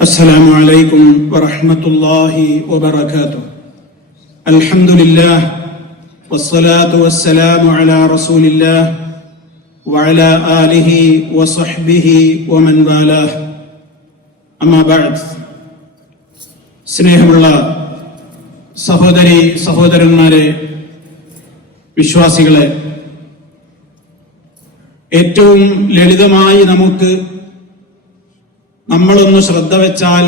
السلام عليكم ورحمة الله وبركاته. الحمد لله والصلاة والسلام على رسول الله وعلى آله وصحبه ومن والاه. أما بعد. സ്നേഹമുള്ള സഹോദരന്മാരെ, വിശ്വാസികളെ, ഏറ്റവും ലളിതമായി നമ്മളൊന്ന് ശ്രദ്ധ വെച്ചാൽ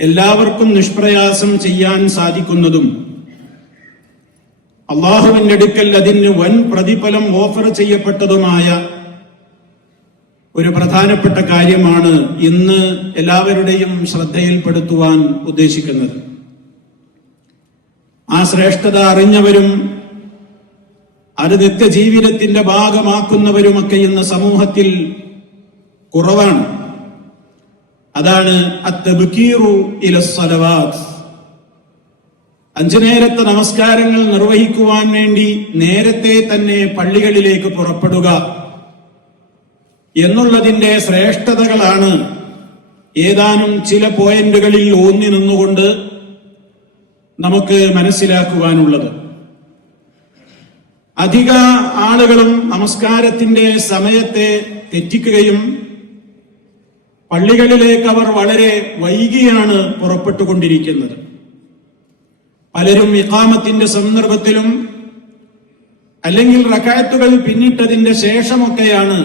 എല്ലാവർക്കും നിഷ്പ്രയാസം ചെയ്യാൻ സാധിക്കുന്നതും അള്ളാഹുവിന്റെ അടുക്കൽ അതിന് വൻ പ്രതിഫലം ഓഫർ ചെയ്യപ്പെട്ടതുമായ ഒരു പ്രധാനപ്പെട്ട കാര്യമാണ് ഇന്ന് എല്ലാവരുടെയും ശ്രദ്ധയിൽപ്പെടുത്തുവാൻ ഉദ്ദേശിക്കുന്നത്. ആ ശ്രേഷ്ഠത അറിഞ്ഞവരും അത് നിത്യജീവിതത്തിന്റെ ഭാഗമാക്കുന്നവരുമൊക്കെ ഇന്ന് സമൂഹത്തിൽ കുറവാണ്. അതാണ് അത്തബ്കീറു ഇലസ്സലവാത്ത്. 5 നേരത്തെ നമസ്കാരങ്ങൾ നിർവഹിക്കുവാൻ വേണ്ടി നേരത്തെ തന്നെ പള്ളികളിലേക്ക് പുറപ്പെടുക എന്നുള്ളതിന്റെ ശ്രേഷ്ഠതകളാണ് ഏതാനും ചില പോയിന്റുകളിൽ ഊന്നി നിന്നുകൊണ്ട് നമുക്ക് മനസ്സിലാക്കുവാനുള്ളത്. അധിക ആളുകളും നമസ്കാരത്തിന്റെ സമയത്തെ തെറ്റിക്കുകയും പള്ളികളിലേക്ക് അവർ വളരെ വൈകിയാണ് പുറപ്പെട്ടുകൊണ്ടിരിക്കുന്നത്. പലരും ഇഖാമത്തിന്റെ സന്ദർഭത്തിലും അല്ലെങ്കിൽ റക്അത്തുകൾ പിന്നിട്ടതിന്റെ ശേഷമൊക്കെയാണ്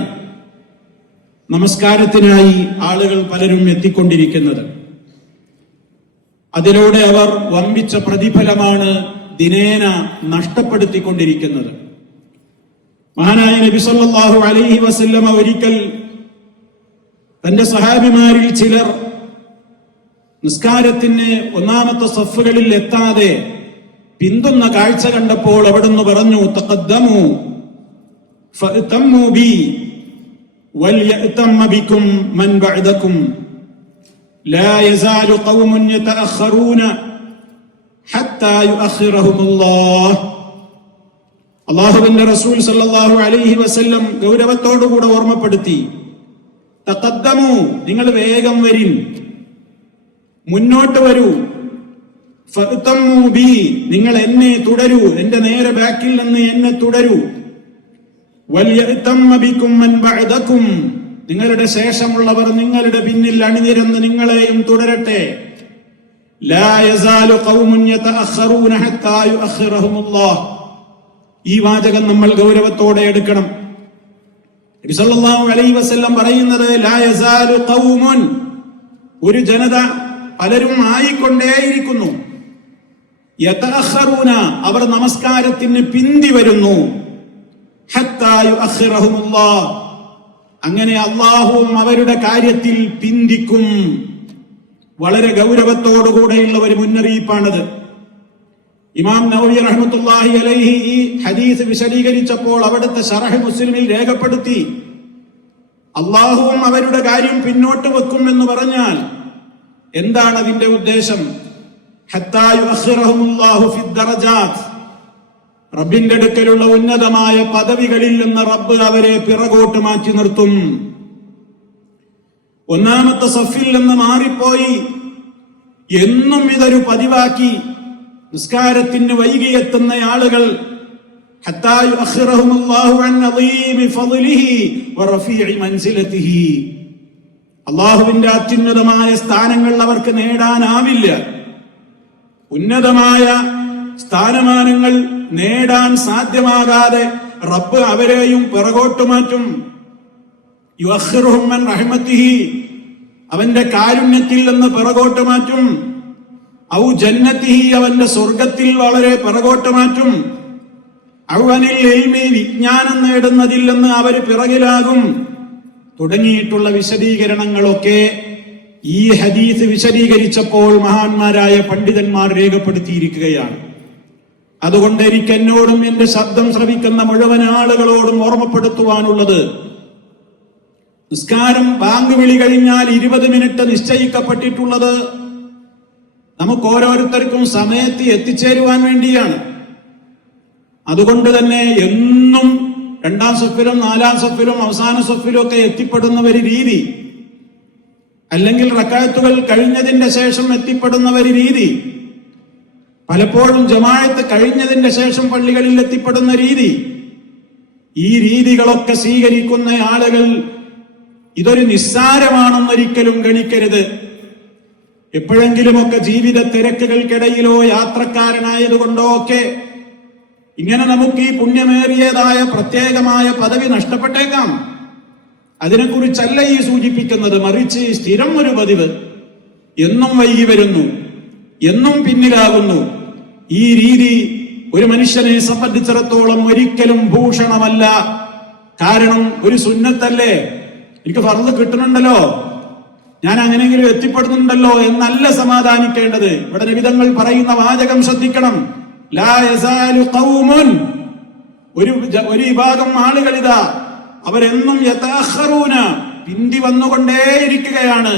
നമസ്കാരത്തിനായി ആളുകൾ പലരും എത്തിക്കൊണ്ടിരിക്കുന്നത്. അതിലൂടെ അവർ വമ്പിച്ച പ്രതിഫലമാണ് ദിനേന നഷ്ടപ്പെടുത്തിക്കൊണ്ടിരിക്കുന്നത്. മഹാനായ നബി സല്ലല്ലാഹു അലൈഹി വസല്ലമ ഒരിക്കൽ തന്റെ സഹാബിമാരിൽ ചിലർ നിസ്കാരത്തിന് ഒന്നാമത്തെ സഫുകളിൽ എത്താതെ പിന്തുന്ന കാഴ്ച കണ്ടപ്പോൾ അവിടുന്ന് പറഞ്ഞു, തഖദ്ദമു ഫഅതമ്മു ബി വൽയഅതമ്മ ബികും മൻ ബഅദകും ലാ യസാലു ഖൗമുൻ യതഅഖറൂന ഹത്താ യുഅഖിറഹുമുല്ലാഹ്. അല്ലാഹുവിന്റെ റസൂൽ സല്ലല്ലാഹു അലൈഹി വസല്ലം ഗൗരവത്തോടുകൂടെ ഓർമ്മപ്പെടുത്തി, തഖദ്ദമു, നിങ്ങൾ വേഗം വരിൻ, മുന്നോട്ട് വരൂ. ഫഅതമ്മു ബി, നിങ്ങൾ എന്നെ തുടരൂ, എന്റെ നേരെ ബാക്കിൽ നിന്ന് എന്നെ തുടരൂ. വൽയഅതമ്മ ബികും മൻ ബഅദകും, നിങ്ങളുടെ ശേഷമുള്ളവർ നിങ്ങളുടെ പിന്നിൽ അണിനിരന്ന് നിങ്ങളെയും തുടരട്ടെ. ലാ യസാലു ഖൗമുൻ യതഅഖറൂന ഹത്താ യുഅഖിറഹുമുല്ലാഹ്. ഈ വാചകം നമ്മൾ ഗൗരവത്തോടെ എടുക്കണം. നബി സല്ലല്ലാഹു അലൈഹി വസല്ലം പറയുന്നത്, ലാ യസാലു ഖൗമുൻ, ഒരു ജനത പലരും ആയിക്കൊണ്ടേയിരിക്കുന്നു. യതഅഖറൂന, അവർ നമസ്കാരത്തിന് പിന്തി വരുന്നു. ഹത്താ യുഅഖിറഹുമുല്ലാഹ്, അങ്ങനെ അല്ലാഹുവും അവരുടെ കാര്യത്തിൽ പിന്തിക്കും. വളരെ ഗൗരവത്തോടുകൂടെയുള്ള ഒരു മുന്നറിയിപ്പാണത്. ഇമാം നവവി റഹ്മത്തുള്ളാഹി അലൈഹി ഈ ഹദീസ് വിശദീകരിച്ചപ്പോൾ അവിടുത്തെ ശറഹ് മുസ്ലിമിൽ രേഖപ്പെടുത്തി, അല്ലാഹുവും അവരുടെ കാര്യം പിന്നോട്ട് വെക്കും എന്ന് പറഞ്ഞാൽ എന്താണ് അതിന്റെ ഉദ്ദേശം? ഹത്താ യുഅഖിറഹുമുല്ലാഹു ഫിദ്ദറജാത്ത്, റബ്ബിന്റെ അടുക്കലുള്ള ഉന്നതമായ പദവികളിൽ നിന്ന് റബ്ബ് അവരെ പിറകോട്ട് മാറ്റി നിർത്തും. ഒന്നാമത്തെ സഫിൽ നിന്ന് മാറിപ്പോയി എന്നും ഇതൊരു പതിവാക്കി നിസ്കാരത്തിന് വൈകിയെത്തുന്ന ആളുകൾ ഹത്താ യുഅഖിറഹുമുല്ലാഹു അൻ അളീമി ഫളിഹി വറഫീഇ മൻസിലതിഹി, അല്ലാഹുവിന്റെ അത്യുന്നതമായ സ്ഥാനങ്ങൾ അവർക്ക് നേടാനാവില്ല. ഉന്നതമായ സ്ഥാനമാനങ്ങൾ നേടാൻ സാധ്യമാകാതെ റബ്ബ് അവരെയും പിറകോട്ട് മാറ്റും. യുഅഖിറുഹും മിൻ റഹ്മതിഹി, അവന്റെ കാരുണ്യത്തിൽ നിന്ന് പിറകോട്ട് മാറ്റും. ഔ ജന്നതിഹി, അവന്റെ സ്വർഗത്തിൽ വളരെ പിറകോട്ട് മാറ്റും. ഔ അനിൽ ഇൽമി, വിജ്ഞാനം നേടുന്നതിൽ നിന്ന് അവർ പിറകിലാകും. തുടങ്ങിയിട്ടുള്ള വിശദീകരണങ്ങളൊക്കെ ഈ ഹദീസ് വിശദീകരിച്ചപ്പോൾ മഹാന്മാരായ പണ്ഡിതന്മാർ രേഖപ്പെടുത്തിയിരിക്കുകയാണ്. അതുകൊണ്ട് എനിക്ക് എന്നോടും എന്റെ ശബ്ദം ശ്രവിക്കുന്ന മുഴുവൻ ആളുകളോടും ഓർമ്മപ്പെടുത്തുവാനുള്ളത്, നിസ്കാരം ബാങ്ക് വിളി കഴിഞ്ഞാൽ 20 മിനിറ്റ് നിശ്ചയിക്കപ്പെട്ടിട്ടുള്ളത് നമുക്ക് ഓരോരുത്തർക്കും സമയത്ത് എത്തിച്ചേരുവാൻ വേണ്ടിയാണ്. അതുകൊണ്ട് തന്നെ എന്നും രണ്ടാം സഫിലും നാലാം സഫിലും അവസാന സഫിലും ഒക്കെ എത്തിപ്പെടുന്ന ഒരു രീതി അല്ലെങ്കിൽ റക്അത്തുകൾ കഴിഞ്ഞതിന്റെ ശേഷം എത്തിപ്പെടുന്ന ഒരു രീതി, പലപ്പോഴും ജമാഅത്ത് കഴിഞ്ഞതിന്റെ ശേഷം പള്ളികളിൽ എത്തിപ്പെടുന്ന രീതി, ഈ രീതികളൊക്കെ സ്വീകരിക്കുന്ന ആളുകൾ ഇതൊരു നിസ്സാരമാണെന്നൊരിക്കലും ഗണിക്കരുത്. എപ്പോഴെങ്കിലുമൊക്കെ ജീവിത തിരക്കുകൾക്കിടയിലോ യാത്രക്കാരനായതുകൊണ്ടോ ഒക്കെ ഇങ്ങനെ നമുക്ക് ഈ പുണ്യമേറിയതായ പ്രത്യേകമായ പദവി നഷ്ടപ്പെട്ടേക്കാം. അതിനെക്കുറിച്ചല്ല ഈ സൂചിപ്പിക്കുന്നത്, മറിച്ച് സ്ഥിരം ഒരു പതിവ്, എന്നും വൈകി വരുന്നു, എന്നും പിന്നിലാകുന്നു. ഈ രീതി ഒരു മനുഷ്യനെ സംബന്ധിച്ചിടത്തോളം ഒരിക്കലും ഭൂഷണമല്ല. കാരണം ഒരു സുന്നത്തല്ലേ, എനിക്ക് ഫർദ് കിട്ടുന്നുണ്ടല്ലോ, ഞാൻ അങ്ങനെയെങ്കിലും എത്തിപ്പെടുന്നുണ്ടല്ലോ എന്നല്ല സമാധാനിക്കേണ്ടത്. ഇവിടെ നബിതങ്ങൾ പറയുന്ന വാചകം ശ്രദ്ധിക്കണം. ലാ യസാലു ഖൗമുൻ, ഒരു വിഭാഗം ആളുകളിതാ അവരെന്നും യതഅഖറൂന, പിന്തി വന്നുകൊണ്ടേയിരിക്കുകയാണ്.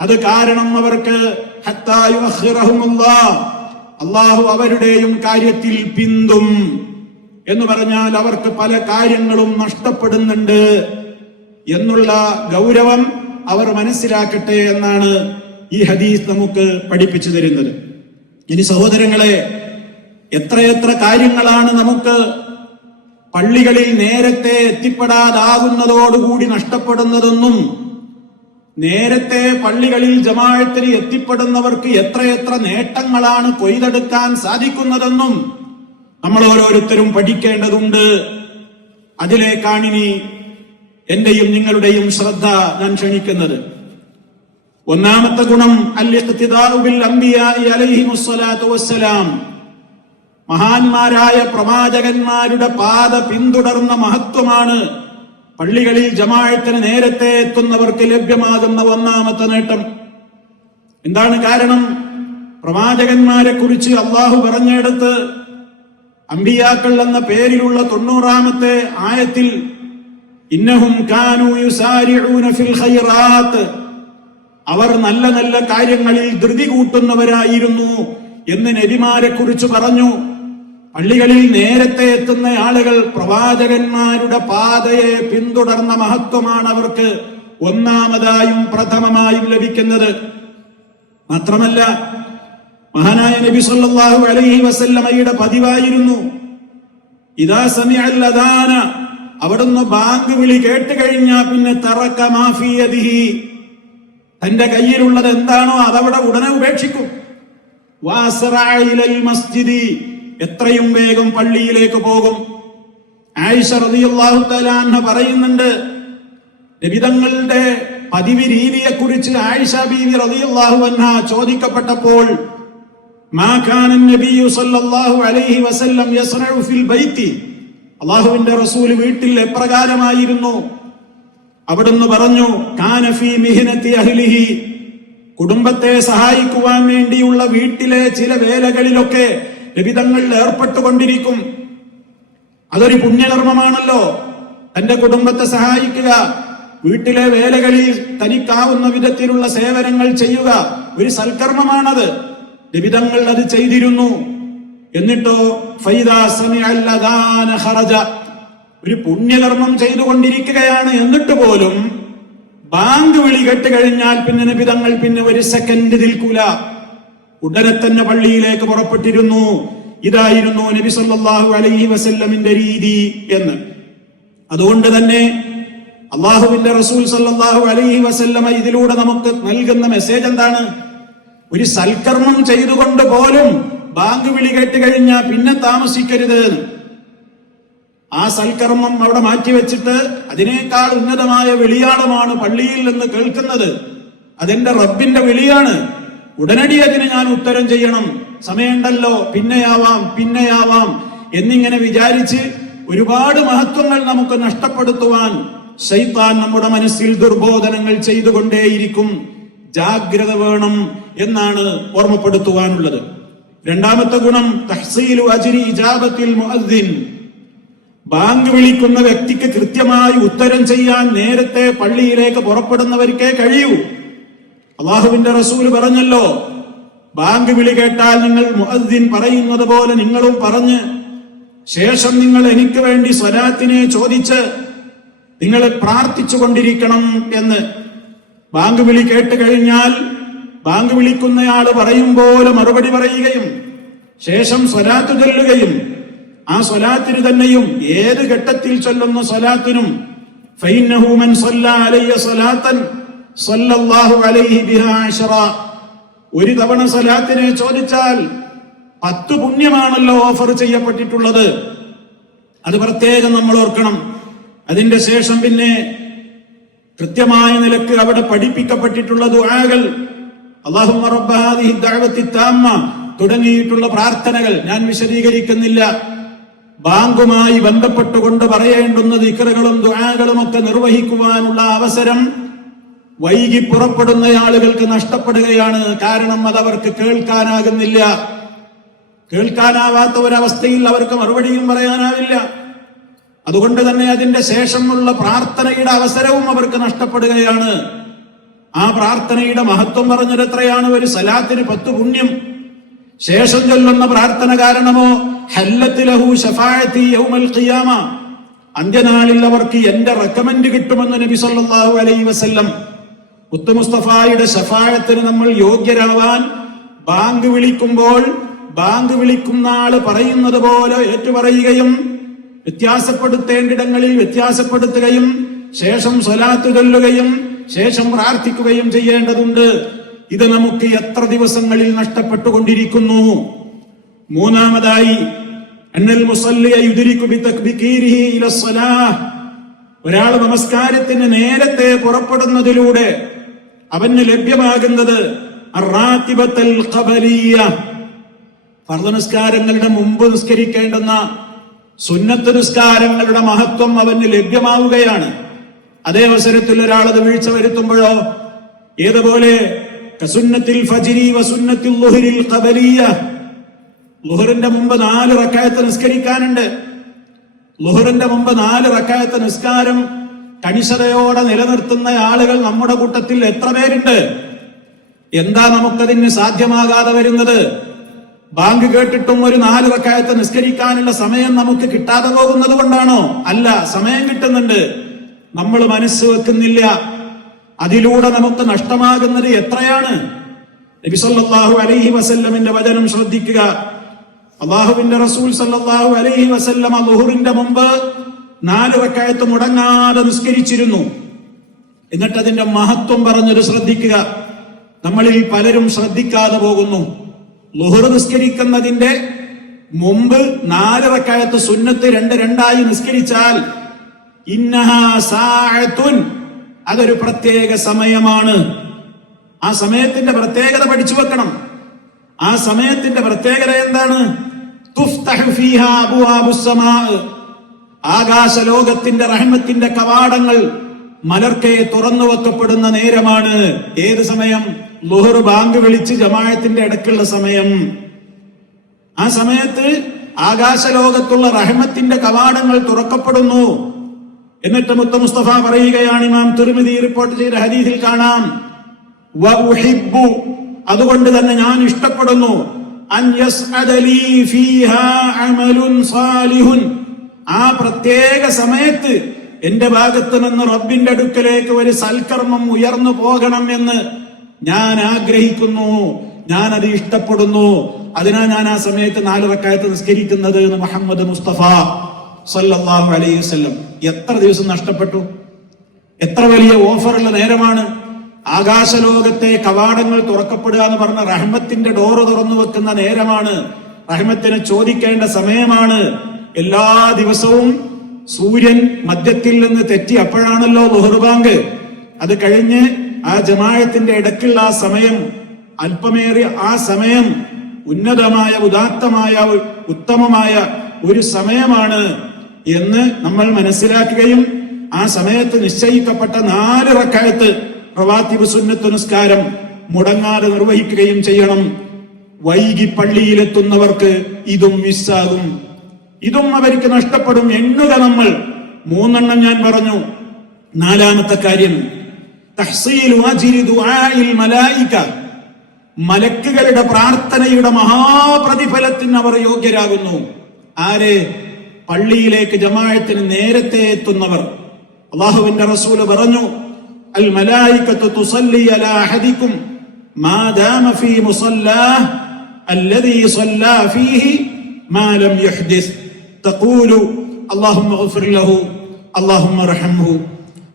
അത് കാരണം അവർക്ക് ഹത്താ യുഅഖിറഹുമുല്ലാഹ്, അല്ലാഹു അവരുടെയും കാര്യത്തിൽ പിന്തും എന്ന് പറഞ്ഞാൽ അവർക്ക് പല കാര്യങ്ങളും നഷ്ടപ്പെടുന്നുണ്ട് എന്നുള്ള ഗൗരവം അവർ മനസ്സിലാക്കട്ടെ എന്നാണ് ഈ ഹദീസ് നമുക്ക് പഠിപ്പിച്ചു തരുന്നത്. ഇനി സഹോദരങ്ങളെ, എത്രയെത്ര കാര്യങ്ങളാണ് നമുക്ക് പള്ളികളിൽ നേരത്തെ എത്തിപ്പെടാതാകുന്നതോടുകൂടി നഷ്ടപ്പെടുന്നതെന്നും നേരത്തെ പള്ളികളിൽ ജമാഅത്തിന് എത്തിപ്പെടുന്നവർക്ക് എത്രയെത്ര നേട്ടങ്ങളാണ് കൊയ്തെടുക്കാൻ സാധിക്കുന്നതെന്നും നമ്മൾ ഓരോരുത്തരും പഠിക്കേണ്ടതുണ്ട്. അതിലേക്കാണിനി എന്റെയും നിങ്ങളുടെയും ശ്രദ്ധ ഞാൻ ക്ഷണിക്കുന്നത്. ഒന്നാമത്തെ ഗുണം അൽ-ഇഖ്തിദാഉ ബിൽ അംബിയാഇ അലൈഹിമുസ്സലാത്തു വസ്സലാം, മഹാന്മാരായ പ്രവാചകന്മാരുടെ പാത പിന്തുടർന്ന മഹത്വമാണ് പള്ളികളിൽ ജമാഅത്തിന് നേരത്തെ എത്തുന്നവർക്ക് ലഭ്യമാകുന്ന ഒന്നാമത്തെ നേട്ടം. എന്താണ് കാരണം? പ്രവാചകന്മാരെ കുറിച്ച് അള്ളാഹു പറഞ്ഞെടുത്ത് അംബിയാക്കൾ എന്ന പേരിലുള്ള 90-ാമത്തെ ആയത്തിൽ ഇന്നഹും കാനൂ യുസാരിഊന ഫിൽ ഖൈറാത്ത്, അവർ നല്ല നല്ല കാര്യങ്ങളിൽ ധൃതി കൂട്ടുന്നവരായിരുന്നു എന്ന് നബിമാരെ കുറിച്ച് പറഞ്ഞു. പള്ളികളിൽ നേരത്തെ എത്തുന്ന ആളുകൾ പ്രവാചകന്മാരുടെ പാതയെ പിന്തുടർന്ന മഹത്വമാണ് അവർക്ക് ഒന്നാമതായും പ്രഥമമായും ലഭിക്കുന്നത്. മാത്രമല്ല, മഹാനായ നബി സല്ലല്ലാഹു അലൈഹി വസല്ലമയുടെ പതിവായിരുന്നു ഇദാ സമിഅൽ അദാന, അവിടുന്ന് ബാങ്ക് വിളി കേട്ട് കഴിഞ്ഞാൽ പിന്നെ തറക മാ ഫീ യദിഹി, തന്റെ കയ്യിലുള്ളത് എന്താണോ അതവിടെ ഉടനെ ഉപേക്ഷിക്കും. വഅസ്റഅ ഇലൽ മസ്ജിദി, എത്രയും വേഗം പള്ളിയിലേക്ക് പോകും. ആയിഷ റളിയല്ലാഹു തആല അൻഹ പറയുന്നുണ്ട്, നബിതങ്ങളുടെ പതിവ് രീതിയെ കുറിച്ച് ആയിഷ ബീവി റളിയല്ലാഹു അൻഹ ചോദിക്കപ്പെട്ടപ്പോൾ മാ കാന നബിയു സല്ലല്ലാഹു അലൈഹി വസല്ലം യസ്റഉ ഫിൽ ബൈത്തി, അല്ലാഹുവിന്റെ റസൂൽ വീട്ടിൽ എപ്രകാരമായിരുന്നു? അവിടുന്ന് പറഞ്ഞു, കാന ഫീ മിഹ്നതി അഹ്ലിഹി, കുടുംബത്തെ സഹായിക്കുവാൻ വേണ്ടിയുള്ള വീട്ടിലെ ചില വേലകളിലൊക്കെ നബിതങ്ങൾ ഏർപ്പെട്ടുകൊണ്ടിരിക്കും. അതൊരു പുണ്യകർമ്മമാണല്ലോ, തന്റെ കുടുംബത്തെ സഹായിക്കുക, വീട്ടിലെ വേലകളിൽ തനിക്കാവുന്ന വിധത്തിലുള്ള സേവനങ്ങൾ ചെയ്യുക, ഒരു സൽക്കർമ്മമാണത്. നബിതങ്ങൾ അത് ചെയ്തിരുന്നു. എന്നിട്ടോ ഫൈദാ സമിഅൽ അദാന ഖറജ, ഒരു പുണ്യകർമ്മം ചെയ്തുകൊണ്ടിരിക്കുകയാണ്, എന്നിട്ട് പോലും ബാങ്ക് വിളി കേട്ട് കഴിഞ്ഞാൽ പിന്നെ നബിതങ്ങൾ പിന്നെ ഒരു സെക്കൻഡ് നിൽക്കൂല, ഉടനെ തന്നെ പള്ളിയിലേക്ക് പുറപ്പെട്ടിരുന്നു. ഇതായിരുന്നു നബി സല്ലല്ലാഹു അലൈഹി വസല്ലമിന്റെ രീതി എന്ന്. അതുകൊണ്ട് തന്നെ അള്ളാഹുവിന്റെ റസൂൽ സല്ലല്ലാഹു അലൈഹി വസല്ലമ ഇതിലൂടെ നമുക്ക് നൽകുന്ന മെസ്സേജ് എന്താണ്? ഒരു സൽക്കർമ്മം ചെയ്തുകൊണ്ട് പോലും ബാങ്ക് വിളി കേട്ട് കഴിഞ്ഞാൽ പിന്നെ താമസിക്കരുത്. ആ സൽക്കർമ്മം അവിടെ മാറ്റിവെച്ചിട്ട് അതിനേക്കാൾ ഉന്നതമായ വിളിയാളമാണ് പള്ളിയിൽ നിന്ന് കേൾക്കുന്നത്. അതെന്റെ റബ്ബിന്റെ വിളിയാണ്, ഉടനടി അതിന് ഞാൻ ഉത്തരം ചെയ്യണം, സമയമുണ്ടല്ലോ, പിന്നെയാവാം എന്നിങ്ങനെ വിചാരിച്ച് ഒരുപാട് മഹത്വങ്ങൾ നമുക്ക് നഷ്ടപ്പെടുത്തുവാൻ ശൈത്താൻ നമ്മുടെ മനസ്സിൽ ദുർബോധനങ്ങൾ ചെയ്തുകൊണ്ടേയിരിക്കും. ജാഗ്രത വേണം എന്നാണ് ഓർമ്മപ്പെടുത്തുവാനുള്ളത്. രണ്ടാമത്തെ ഗുണം തഹ്സീലു അജ്രി ഇജാബത്തിൽ മുഅദ്ദിൻ, ബാങ്ക് വിളിക്കുന്ന വ്യക്തിക്ക് കൃത്യമായി ഉത്തരം ചെയ്യാൻ നേരത്തെ പള്ളിയിലേക്ക് പുറപ്പെടുന്നവർക്കേ കഴിയൂ. അള്ളാഹുവിന്റെ റസൂൽ പറഞ്ഞല്ലോ, ബാങ്ക് വിളി കേട്ടാൽ നിങ്ങൾ മുഅദ്ദിൻ പറയുന്നത് പോലെ നിങ്ങളും പറഞ്ഞ് ശേഷം നിങ്ങൾ എനിക്ക് വേണ്ടി സ്വലാത്തിനെ ചോദിച്ച് നിങ്ങൾ പ്രാർത്ഥിച്ചു കൊണ്ടിരിക്കണം എന്ന്. ബാങ്ക് വിളി കേട്ട് കഴിഞ്ഞാൽ ബാങ്ക് വിളിക്കുന്നയാള് പറയും പോലെ മറുപടി പറയുകയും ശേഷം സ്വലാത്ത് ചൊല്ലുകയും ആ സ്വലാത്തിന് തന്നെയും ഏത് ഘട്ടത്തിൽ ചൊല്ലുന്ന സ്വലാത്തിനും ഫഇന്നഹു മൻ സ്വല്ലാ അലയ്യ സ്വലാത്തൻ സ്വല്ലല്ലാഹു അലൈഹി ബിഹാ അശറ, ഒരു തവണ സ്വലാത്തിനെ ചോദിച്ചാൽ 10 പുണ്യമാണല്ലോ ഓഫർ ചെയ്യപ്പെട്ടിട്ടുള്ളത്. അത് പ്രത്യേകം നമ്മൾ ഓർക്കണം. അതിന്റെ ശേഷം പിന്നെ കൃത്യമായ നിലക്ക് അവിടെ പഠിപ്പിക്കപ്പെട്ടിട്ടുള്ള ദുആകൾ, അല്ലാഹുമ്മ റബ്ബ ഹാദിഹി ദഅവത്തി താമ്മ തുടങ്ങിയിട്ടുള്ള പ്രാർത്ഥനകൾ ഞാൻ വിശദീകരിക്കുന്നില്ല. ബാങ്കുമായി ബന്ധപ്പെട്ടുകൊണ്ട് പറയേണ്ടുന്ന ദിക്റുകളും ദുആകളും ഒക്കെ നിർവഹിക്കുവാനുള്ള അവസരം വൈകി പുറപ്പെടുന്ന ആളുകൾക്ക് നഷ്ടപ്പെടുകയാണ്. കാരണം അതവർക്ക് കേൾക്കാനാകുന്നില്ല. കേൾക്കാനാവാത്ത ഒരവസ്ഥയിൽ അവർക്ക് മറുപടിയും പറയാനാവില്ല. അതുകൊണ്ട് തന്നെ അതിന്റെ ശേഷമുള്ള പ്രാർത്ഥനയുടെ അവസരവും അവർക്ക് നഷ്ടപ്പെടുകയാണ്. ആ പ്രാർത്ഥനയുടെ മഹത്വം പറഞ്ഞത് എത്രയാണ്? ഒരു സലാത്തിന് 10 പുണ്യം. ശേഷം ചൊല്ലുന്ന പ്രാർത്ഥന കാരണമോ ഹല്ലത്ത് ലഹു ശഫാഅത്തി യൗമൽ ഖിയാമ, അന്ത്യനാളിൽ അവർക്ക് എന്റെ റെക്കമെൻഡ് കിട്ടുമെന്ന് നബി സല്ലല്ലാഹു അലൈഹി വസല്ലം. മുത്ത് മുസ്തഫായുടെ ശഫാഅത്തിന് നമ്മൾ യോഗ്യരാവാൻ ബാങ്ക് വിളിക്കുമ്പോൾ ബാങ്ക് വിളിക്കുന്ന ആള് പറയുന്നത് പോലെ ഏറ്റുപറയുകയും വ്യത്യാസപ്പെടുത്തേണ്ടിടങ്ങളിൽ വ്യത്യാസപ്പെടുത്തുകയും ശേഷം സ്വലാത്ത് ചൊല്ലുകയും ശേഷം പ്രാർത്ഥിക്കുകയും ചെയ്യേണ്ടതുണ്ട്. ഇത് നമുക്ക് എത്ര ദിവസങ്ങളിൽ നഷ്ടപ്പെട്ടുകൊണ്ടിരിക്കുന്നു. മൂന്നാമതായി അന്നൽ മുസല്ലിയ യുദ്രികു ബിതക്ബീരിഹി ഇലസ്സലാഹ്, ഒരാൾ നമസ്കാരത്തിന് നേരത്തെ പുറപ്പെടുന്നതിലൂടെ അവന് ലഭ്യമാകുന്നത് അറാത്തിബത്തുൽ ഖബലിയ, ഫർദ് നിസ്കാരങ്ങളുടെ മുമ്പ് നിസ്കരിക്കേണ്ടുന്ന സുന്നത്ത് നിസ്കാരങ്ങളുടെ മഹത്വം അവന് ലഭ്യമാവുകയാണ്. അതേ അവസരത്തിൽ ഒരാൾ അത് വീഴ്ച വരുത്തുമ്പോഴോ ഏതുപോലെ കസുന്നത്തിൽ ഫജ്രി വസുന്നത്തിൽ ളുഹ്രിൽ ഖബലിയ, ളുഹറിന്റെ മുമ്പ് 4 റക്അത്ത് നിസ്കരിക്കാനുണ്ട്. ളുഹറിന്റെ മുമ്പ് 4 റക്അത്ത് നിസ്കാരം കണിശതയോടെ നിലനിർത്തുന്ന ആളുകൾ നമ്മുടെ കൂട്ടത്തിൽ എത്ര പേരുണ്ട്? എന്താ നമുക്കതിന് സാധ്യമാകാതെ വരുന്നത്? ബാങ്ക് കേട്ടിട്ടും ഒരു 4 റക്അത്ത് നിസ്കരിക്കാനുള്ള സമയം നമുക്ക് കിട്ടാതെ പോകുന്നത് കൊണ്ടാണോ? അല്ല, സമയം കിട്ടുന്നുണ്ട്, നമ്മൾ മനസ്സ് വെക്കുന്നില്ല. അതിലൂടെ നമുക്ക് നഷ്ടമാകുന്നത് എത്രയാണ്? നബി സല്ലല്ലാഹു അലൈഹി വസല്ലമിന്റെ വചനം ശ്രദ്ധിക്കുക. അല്ലാഹുവിന്റെ റസൂൽ സല്ലല്ലാഹു അലൈഹി വസല്ലം ളുഹറിന്റെ മുമ്പ് 4 റക്അത്ത് മുടങ്ങാതെ നിസ്കരിച്ചിരുന്നു. എന്നിട്ട് അതിന്റെ മഹത്വം പറഞ്ഞത് ശ്രദ്ധിക്കുക. നമ്മളിൽ പലരും ശ്രദ്ധിക്കാതെ പോകുന്നു. ളുഹർ നിസ്കരിക്കുന്നതിന്റെ മുമ്പ് 4 റക്അത്ത് സുന്നത്ത് 2 നിസ്കരിച്ചാൽ ഇന്നഹാ സാഅത്തുൻ, അതൊരു പ്രത്യേക സമയമാണ്. ആ സമയത്തിന്റെ പ്രത്യേകത പഠിച്ചു വെക്കണം. ആ സമയത്തിന്റെ പ്രത്യേകത എന്താണ്? തുഫ്തഹു ഫീഹാ അബ്വാബുസ് സമാ, ആകാശ ലോകത്തിന്റെ റഹ്മത്തിന്റെ കവാടങ്ങൾ മലർക്കെ തുറന്നു വെക്കപ്പെടുന്ന നേരമാണ്. ഏത് സമയം? ളുഹർ ബാങ്ക് വിളിച്ച് ജമാഅത്തിന്റെ ഇടയ്ക്കുള്ള സമയം. ആ സമയത്ത് ആകാശ ലോകത്തുള്ള റഹ്മത്തിന്റെ കവാടങ്ങൾ തുറക്കപ്പെടുന്നു. എന്നിട്ട് മുത്ത മുസ്തഫ പറയുകയാണ്, ഇമാം തിർമിദി റിപ്പോർട്ട് ചെയ്ത ഹദീസിൽ കാണാം, വ ഉഹിബ്ബു, അതുകൊണ്ട് തന്നെ ഞാൻ ഇഷ്ടപ്പെടുന്നു, അൻ യസ്അദ ലീ ഫീഹാ അമലുൻ സാലിഹുൻ, ആ പ്രത്യേക സമയത്ത് എന്റെ ഭാഗത്ത് നിന്ന് റബ്ബിന്റെ അടുക്കലേക്ക് ഒരു സൽക്കർമ്മം ഉയർന്നു പോകണം എന്ന് ഞാൻ ആഗ്രഹിക്കുന്നു, ഞാൻ അത് ഇഷ്ടപ്പെടുന്നു. അതിനാ ഞാൻ ആ സമയത്ത് 4 റക്അത്ത് നിസ്കരിക്കുന്നത് എന്ന് മുഹമ്മദ് മുസ്തഫ സല്ലല്ലാഹു അലൈഹി വസല്ലം. എത്ര ദിവസം നഷ്ടപ്പെട്ടു! എത്ര വലിയ ഓഫറുള്ള നേരമാണ്! ആകാശലോകത്തെ കവാടങ്ങൾ തുറക്കപ്പെടുക എന്ന് പറഞ്ഞ റഹ്മത്തിന്റെ ഡോറ് തുറന്നു വെക്കുന്ന നേരമാണ്. റഹ്മത്തിനെ ചോദിക്കേണ്ട സമയമാണ്. എല്ലാ ദിവസവും സൂര്യൻ മധ്യത്തിൽ നിന്ന് തെറ്റി അപ്പോഴാണല്ലോ ളുഹർ ബാങ്ക്. അത് കഴിഞ്ഞ് ആ ജമാഅത്തിന്റെ ഇടയ്ക്കുള്ള ആ സമയം, അല്പമേറിയ ആ സമയം ഉന്നതമായ ഉദാത്തമായ ഉത്തമമായ ഒരു സമയമാണ് എന്ന് നമ്മൾ മനസ്സിലാക്കുകയും ആ സമയത്ത് നിശ്ചയിക്കപ്പെട്ട 4 റക്അത്ത് റവാത്തിബ് സുന്നത്ത് നിസ്കാരം മുടങ്ങാതെ നിർവഹിക്കുകയും ചെയ്യണം. വൈകി പള്ളിയിലെത്തുന്നവർക്ക് ഇതും മിസ്സാകും, ഇതും അവർക്ക് നഷ്ടപ്പെടും. എണ്ണുക നമ്മൾ. 3 ഞാൻ പറഞ്ഞു. 4ാമത്തെ കാര്യം തഹ്സീലു അജ്രി ദുആഇൽ മലായിക, മലക്കുകളുടെ പ്രാർത്ഥനയുടെ മഹാപ്രതിഫലത്തിന് അവർ യോഗ്യരാകുന്നു. ആര്? പള്ളിയിലേക്ക് ജമാഅത്തിന് നേരത്തെ എത്തുന്നവർ. അല്ലാഹുവിന്റെ റസൂൽ പറഞ്ഞു, അൽ മലായികത്തു തുസല്ലി അലാ അഹദികും മാ ദാമ ഫീ മുസല്ലാഹ് അല്ലദീ സല്ലാ ഫീഹി മാ ലം യുഹ്ദിസ് തഖൂലു അല്ലാഹുമ്മ ഗ്ഫിർ ലഹു അല്ലാഹുമ്മ റഹംഹു.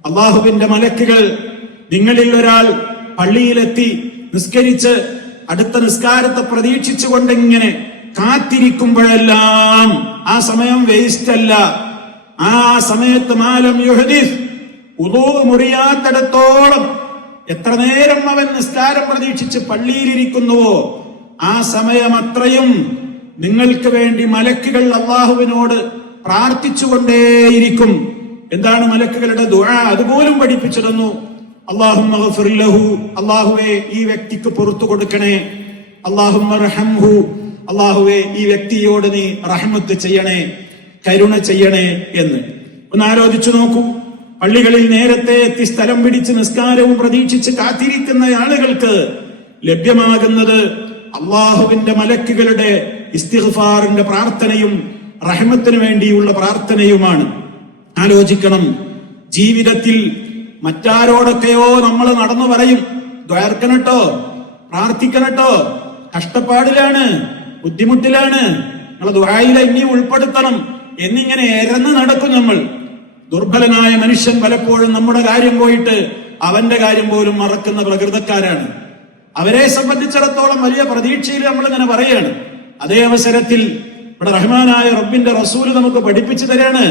അല്ലാഹുവിന്റെ മലക്കുകൾ നിങ്ങളിൽ ഒരാൾ പള്ളിയിലെത്തി നിസ്കരിച്ച് അടുത്ത നിസ്കാരത്തെ പ്രതീക്ഷിച്ചുകൊണ്ട് ഇങ്ങനെ കാത്തിരിക്കുമ്പോഴെല്ലാം ആ സമയം വേസ്റ്റ് അല്ല. ആ സമയത്ത് മാലം യുഹദിസ് ഉളൂ മുറിയാത്തിടത്തോളം എത്ര നേരം അവൻ നിസ്കാരം പ്രതീക്ഷിച്ച് പള്ളിയിലിരിക്കുന്നുവോ ആ സമയം അത്രയും നിങ്ങൾക്ക് വേണ്ടി മലക്കുകൾ അല്ലാഹുവിനോട് പ്രാർത്ഥിച്ചുകൊണ്ടേയിരിക്കും. എന്താണ് മലക്കുകളുടെ ദുആ? അതുപോലും പഠിപ്പിച്ചിരുന്നു. അല്ലാഹുമ്മ ഗ്ഫിർ ലഹു, അല്ലാഹുവേ ഈ വ്യക്തിക്ക് പുറത്തു കൊടുക്കണേ. അല്ലാഹുമ്മ റഹംഹു, അല്ലാഹുവേ ഈ വ്യക്തിയോട് നീ റഹ്മത്ത് ചെയ്യണേ, കരുണ ചെയ്യണേ എന്ന്. ഒന്ന് ആലോചിച്ചു നോക്കൂ. പള്ളികളിൽ നേരത്തെ എത്തി സ്ഥലം പിടിച്ച് നിസ്കാരവും പ്രതീക്ഷിച്ച് കാത്തിരിക്കുന്ന ആളുകൾക്ക് ലഭ്യമാകുന്നത് അല്ലാഹുവിന്റെ മലക്കുകളുടെ ഇസ്തിഗ്ഫാറിന്റെ പ്രാർത്ഥനയും റഹ്മത്തിന് വേണ്ടിയുള്ള പ്രാർത്ഥനയുമാണ്. ആലോചിക്കണം, ജീവിതത്തിൽ മറ്റാരോടൊക്കെയോ നമ്മൾ നടന്നു പറയും, ദ്വാർക്കനട്ടോ, പ്രാർത്ഥിക്കണട്ടോ, കഷ്ടപ്പാടിലാണ്, ബുദ്ധിമുട്ടിലാണ്, നമ്മളെ ദുആയിലെ ഇനി ഉൾപ്പെടുത്തണം എന്നിങ്ങനെ എരന്ന് നടക്കും നമ്മൾ. ദുർബലനായ മനുഷ്യൻ പലപ്പോഴും നമ്മുടെ കാര്യം പോയിട്ട് അവന്റെ കാര്യം പോലും മറക്കുന്ന പ്രകൃതക്കാരാണ്. അവരെ സംബന്ധിച്ചിടത്തോളം വലിയ പ്രതീക്ഷയിൽ നമ്മൾ ഇങ്ങനെ പറയാണ്. അതേ അവസരത്തിൽ ഇവിടെ റഹ്മാനായ റബ്ബിന്റെ റസൂല് നമുക്ക് പഠിപ്പിച്ചു തരാണ്.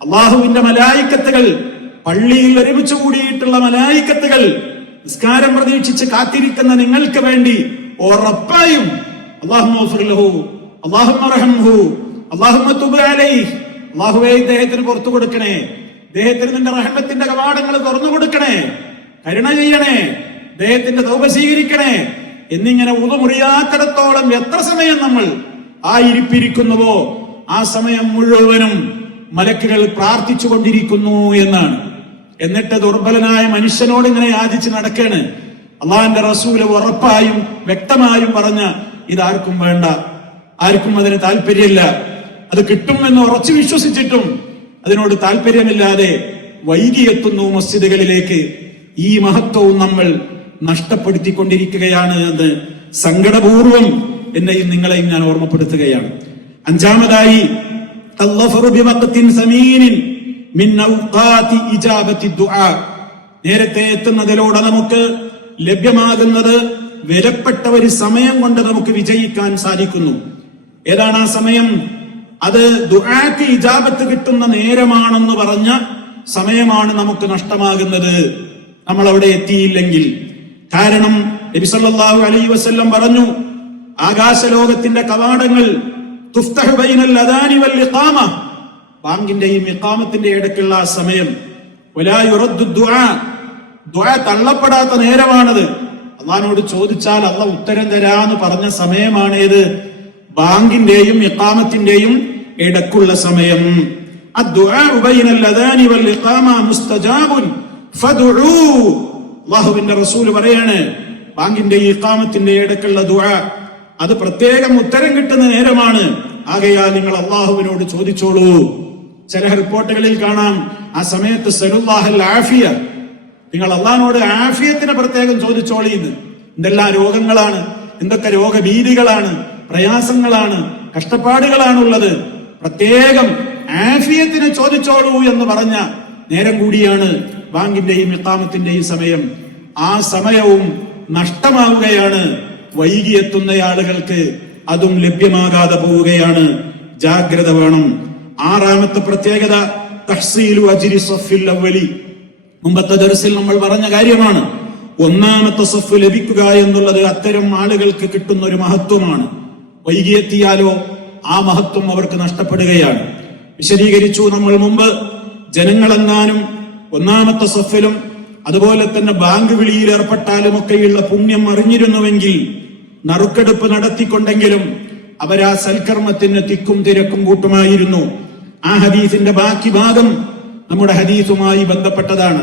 അള്ളാഹുവിന്റെ മലായിക്കത്തുകൾ, പള്ളിയിൽ ഒരുമിച്ച് കൂടിയിട്ടുള്ള മലായിക്കത്തുകൾ നിസ്കാരം പ്രതീക്ഷിച്ച് കാത്തിരിക്കുന്ന നിങ്ങൾക്ക് വേണ്ടി ഉറപ്പായും അല്ലാഹുമ്മ ഗ്ഫിർ ലഹു, അല്ലാഹുമ്മ റഹംഹു, അല്ലാഹുമ്മ തുബ് അലൈഹി, അല്ലാഹുവേ ഇദ്ദേഹത്തിന് പുറത്തു കൊടുക്കണേ, ഇദ്ദേഹത്തിന് നിന്റെ റഹ്മത്തിന്റെ കവാടങ്ങൾ തുറന്നു കൊടുക്കണേ, കരുണ ചെയ്യണേ, ഇദ്ദേഹത്തിന്റെ തൗബ സ്വീകരിക്കണേ എന്നിങ്ങനെ മുറിയാത്തിടത്തോളം എത്ര സമയം നമ്മൾ ആ ഇരിപ്പിരിക്കുന്നുവോ ആ സമയം മുഴുവനും മലക്കുകൾ പ്രാർത്ഥിച്ചു കൊണ്ടിരിക്കുന്നു എന്നാണ്. എന്നിട്ട് ദുർബലനായ മനുഷ്യനോട് ഇങ്ങനെ യാചിച്ച് നടക്കാണ്. അള്ളാഹിന്റെ റസൂല് ഉറപ്പായും വ്യക്തമായും പറഞ്ഞ ഇതാർക്കും വേണ്ട, ആർക്കും അതിന് താല്പര്യമില്ല. അത് കിട്ടുമെന്ന് ഉറച്ചു വിശ്വസിച്ചിട്ടും അതിനോട് താല്പര്യമില്ലാതെ വൈകിയെത്തുന്നു മസ്ജിദുകളിലേക്ക്. ഈ മഹത്വവും നമ്മൾ നഷ്ടപ്പെടുത്തിക്കൊണ്ടിരിക്കുകയാണ് എന്ന് സങ്കടപൂർവം എന്നെയും നിങ്ങളെയും ഞാൻ ഓർമ്മപ്പെടുത്തുകയാണ്. അഞ്ചാമതായി നേരത്തെ എത്തുന്നതിലൂടെ നമുക്ക് ലഭ്യമാകുന്നത് വിലപ്പെട്ട ഒരു സമയം കൊണ്ട് നമുക്ക് വിജയിക്കാൻ സാധിക്കുന്നു. ഏതാണ് ആ സമയം? അത് ദുആക്ക് ഇജാബത്ത് കിട്ടുന്ന നേരമാണെന്ന് പറഞ്ഞ സമയമാണ് നമുക്ക് നഷ്ടമാകുന്നത് നമ്മൾ അവിടെ എത്തിയില്ലെങ്കിൽ. കാരണം നബി സല്ലല്ലാഹു അലൈഹി വസല്ലം പറഞ്ഞു, ആകാശലോകത്തിന്റെ കവാടങ്ങൾ തുഫ്തഹു ബൈനൽ അദാനി വൽ ഇഖാമ, ബാങ്കിന്റെയും ഇഖാമത്തിന്റെ ഇടയ്ക്കുള്ള ആ സമയം, വലാ യുറദ്ദു ദുആ, ദുആ തള്ളപ്പെടാത്ത നേരമാണത്. അല്ലാഹുവോട് ചോദിച്ചാൽ അല്ലാഹു ഉത്തരം തരാന്ന് പറഞ്ഞ സമയമാണേത്? ബാങ്കിന്റെയും ഇഖാമത്തിന്റെയും ഇടയ്ക്കുള്ള സമയം. അദ്ദുആ ബൈനൽ അദാനി വൽ ഇഖാമ മുസ്തജാബുൻ ഫദ്ഉ. അല്ലാഹുവിന്റെ റസൂൽ പറയാണ്, ബാങ്കിന്റെ ഇഖാമത്തിന്റെ ഇടയ്ക്കുള്ള ദുആ അത് പ്രത്യേകം ഉത്തരം കിട്ടുന്ന നേരമാണ്. ആകയാൽ നിങ്ങൾ അള്ളാഹുവിനോട് ചോദിച്ചോളൂ. ചില റിപ്പോർട്ടുകളിൽ കാണാം ആ സമയത്ത് സലുല്ലാഹൽ ആഫിയ, നിങ്ങൾ അള്ളാഹിനോട് ആഫിയത്തിന് പ്രത്യേകം ചോദിച്ചോളിന്ന്. എന്തെല്ലാം രോഗങ്ങളാണ്, എന്തൊക്കെ രോഗഭീതികളാണ്, പ്രയാസങ്ങളാണ്, കഷ്ടപ്പാടുകളാണുള്ളത്. പ്രത്യേകം ആഫിയത്തിന് ചോദിച്ചോളൂ എന്ന് പറഞ്ഞ നേരം കൂടിയാണ് ബാങ്കിന്റെയും ഇഖാമത്തിന്റെയും സമയം. ആ സമയവും നഷ്ടമാവുകയാണ്. വൈകിയെത്തുന്ന ആളുകൾക്ക് അതും ലഭ്യമാകാതെ പോവുകയാണ്. ജാഗ്രത വേണം. ആറാമത്തെ പ്രത്യേകത തഹ്സീലു അജ്രി സഫിൽ അവ്വലി. മുമ്പത്തെ ദർസിൽ നമ്മൾ പറഞ്ഞ കാര്യമാണ്. ഒന്നാമത്തെ സഫ് ലഭിക്കുക എന്നുള്ളത് അത്തരം ആളുകൾക്ക് കിട്ടുന്ന ഒരു മഹത്വമാണ്. വൈകിയെത്തിയാലോ ആ മഹത്വം അവർക്ക് നഷ്ടപ്പെടുകയാണ്. വിശദീകരിച്ചു നമ്മൾ മുമ്പ്. ജനങ്ങളെങ്ങാനും ഒന്നാമത്തെ സഫിലും അതുപോലെ തന്നെ ബാങ്ക് വിളിയിൽ ഏർപ്പെട്ടാലും ഒക്കെയുള്ള പുണ്യം അറിഞ്ഞിരുന്നുവെങ്കിൽ, നറുക്കെടുപ്പ് നടത്തിക്കൊണ്ടെങ്കിലും അവരാ സൽക്കർമ്മത്തിന് തിക്കും തിരക്കും കൂട്ടുമായിരുന്നു. ആ ഹദീസിന്റെ ബാക്കി ഭാഗം നമ്മുടെ ഹദീസുമായി ബന്ധപ്പെട്ടതാണ്.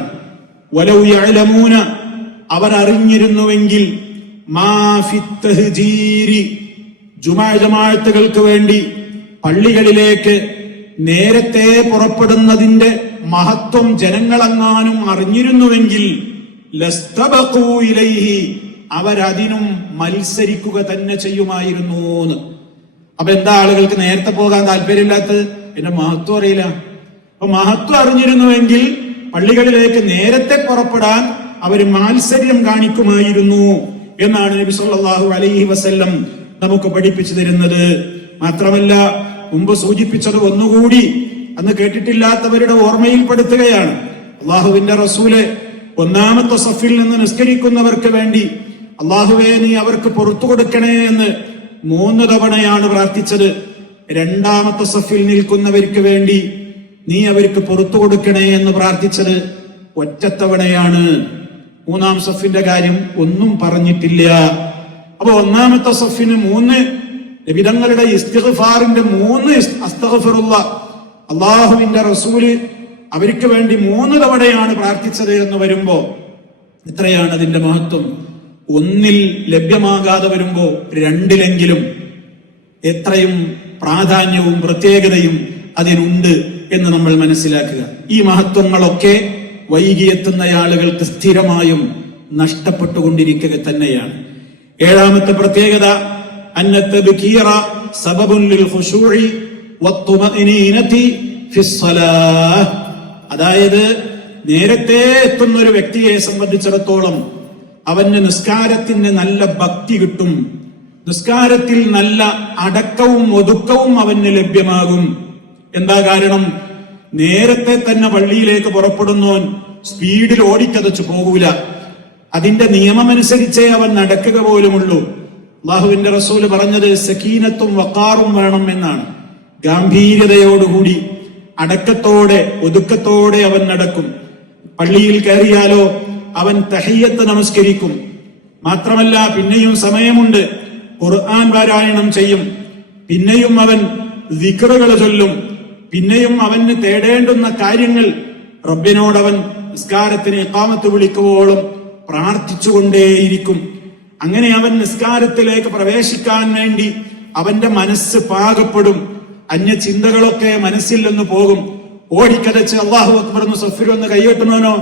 വലൗ യഅലമൂന, അവർ അറിഞ്ഞിരുന്നുവെങ്കിൽ, മാ ഫിത് തഹ്ജീരി, ജുമാ ജമാഅത്തുകൾക്ക് വേണ്ടി പള്ളികളിലേക്ക് നേരത്തെ പുറപ്പെടുന്നതിന്റെ മഹത്വം ജനങ്ങളെങ്ങാനും അറിഞ്ഞിരുന്നുവെങ്കിൽ ലസ്തബഖൂ ഇലൈഹി, അവരതിനും മത്സരിക്കുക തന്നെ ചെയ്യുമായിരുന്നു എന്ന്. അപ്പൊ എന്താ ആളുകൾക്ക് നേരത്തെ പോകാൻ താല്പര്യമില്ലാത്തത്? എന്റെ മഹത്വം അറിയില്ല. അപ്പൊ മഹത്വം അറിഞ്ഞിരുന്നുവെങ്കിൽ പള്ളികളിലേക്ക് നേരത്തെ പുറപ്പെടാൻ അവർ മാത്സര്യം കാണിക്കുമായിരുന്നു എന്നാണ് നബി സല്ലല്ലാഹു അലൈഹി വസല്ലം നമുക്ക് പഠിപ്പിച്ചു തരുന്നത്. മാത്രമല്ല, മുമ്പ് സൂചിപ്പിച്ചത് ഒന്നുകൂടി അന്ന് കേട്ടിട്ടില്ലാത്തവരുടെ ഓർമ്മയിൽപ്പെടുത്തുകയാണ്. അള്ളാഹുവിന്റെ റസൂല് ഒന്നാമത്തെ സഫിൽ നിന്ന് നിസ്കരിക്കുന്നവർക്ക് വേണ്ടി അള്ളാഹുവേ നീ അവർക്ക് പുറത്തു കൊടുക്കണേ എന്ന് 3 തവണയാണ് പ്രാർത്ഥിച്ചത്. രണ്ടാമത്തെ സഫിൽ നിൽക്കുന്നവർക്ക് വേണ്ടി നീ അവർക്ക് പുറത്തു കൊടുക്കണേ എന്ന് പ്രാർത്ഥിച്ചത് ഒറ്റത്തവണയാണ്. 3-ാം സഫിന്റെ കാര്യം ഒന്നും പറഞ്ഞിട്ടില്ല. അപ്പൊ ഒന്നാമത്തെ സഫിന് 3 നബിതങ്ങളുടെ ഇസ്തിഗ്ഫാറിന്റെ 3 അസ്തഗ്ഫിറുല്ലാ അള്ളാഹുവിന്റെ റസൂല് അവർക്ക് വേണ്ടി 3 തവണയാണ് പ്രാർത്ഥിച്ചത് എന്ന് വരുമ്പോ എത്രയാണ് അതിന്റെ മഹത്വം? 1-ൽ ലഭ്യമാകാതെ വരുമ്പോ 2-ലെങ്കിലും എത്രയും പ്രാധാന്യവും പ്രത്യേകതയും അതിനുണ്ട് എന്ന് നമ്മൾ മനസ്സിലാക്കുക. ഈ മഹത്വങ്ങളൊക്കെ വൈകിയെത്തുന്ന ആളുകൾക്ക് സ്ഥിരമായും നഷ്ടപ്പെട്ടുകൊണ്ടിരിക്കുക തന്നെയാണ്. 7-ാമത്തെ പ്രത്യേകത അന്നത്തബ്കീറ സബബുൻ ലിൽ ഖുശൂഇ വത്തുമഇനീനതി ഫിസ്സലാഹ്. അതായത് നേരത്തെ എത്തുന്ന ഒരു വ്യക്തിയെ സംബന്ധിച്ചിടത്തോളം അവന് നിസ്കാരത്തിന് നല്ല ഭക്തി കിട്ടും, നിസ്കാരത്തിൽ നല്ല അടക്കവും ഒതുക്കവും അവന് ലഭ്യമാകും. എന്താ കാരണം? നേരത്തെ തന്നെ പള്ളിയിലേക്ക് പുറപ്പെടുന്നവൻ സ്പീഡിൽ ഓടിക്കതച്ചു പോകൂല. അതിന്റെ നിയമമനുസരിച്ചേ അവൻ നടക്കുക പോലുമുള്ളൂ. അള്ളാഹുവിന്റെ റസൂല് പറഞ്ഞത് സക്കീനത്തും വഖാറും വേണം എന്നാണ്. ഗാംഭീര്യതയോടുകൂടി അടക്കത്തോടെ ഒതുക്കത്തോടെ അവൻ നടക്കും. പള്ളിയിൽ കയറിയാലോ അവൻ തഹിയ്യത്ത് നമസ്കരിക്കും. മാത്രമല്ല പിന്നെയും സമയമുണ്ട്, ഖുർആൻ പാരായണം ചെയ്യും, പിന്നെയും അവൻ ദിക്റുകൾ ചൊല്ലും, പിന്നെയും അവന് തേടേണ്ടുന്ന കാര്യങ്ങൾ റബ്ബിനോടവൻ നിസ്കാരത്തിന് ഇഖാമത്ത് വിളിക്കുവോളം പ്രാർത്ഥിച്ചുകൊണ്ടേയിരിക്കും. അങ്ങനെ അവൻ നിസ്കാരത്തിലേക്ക് പ്രവേശിക്കാൻ വേണ്ടി അവന്റെ മനസ്സ് പാകപ്പെടും. അന്യ ചിന്തകളൊക്കെ മനസ്സിൽ നിന്ന് പോകും. ഓടിക്കതച്ച് അല്ലാഹു അക്ബർ എന്ന് സഫിർ എന്ന് കൈകെട്ടുന്നവനോ